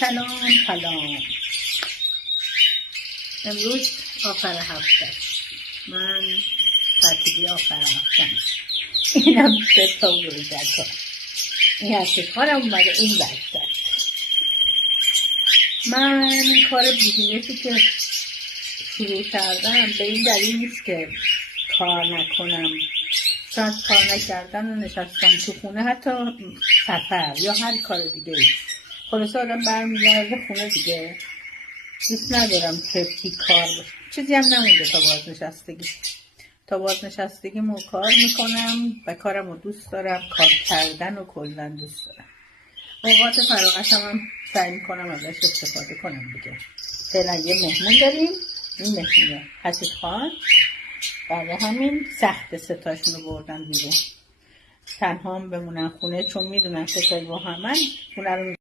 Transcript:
سلام. امروز آخر هفته، من تعطیلی آخر هفته، اینم 3 تا ورودت ها. این هستخانم اومده این وقت. من کار بیزینسی که شروع کردم به این دلیل نیست که کار نکنم. شاید کار نکردن و نشستم تو خونه، حتی سفر یا هر کار دیگه ای. خلاصه آدم برمیگرده خونه دیگه. دوست ندارم که بیکار باشم. چیزی هم نمونده تا بازنشستگی کار میکنم و کارم رو دوست دارم. کار کردن و کلن دوست دارم. اوقات فراغتم هم سعی میکنم ازش استفاده کنم دیگه. فعلا یه مهمون داریم. این مهمونه حسید خان. برای همین سخت 3 تاشون رو بردن بیرون. تنها هم بمونن خونه، چون میدونن ستایی با همن خونه رو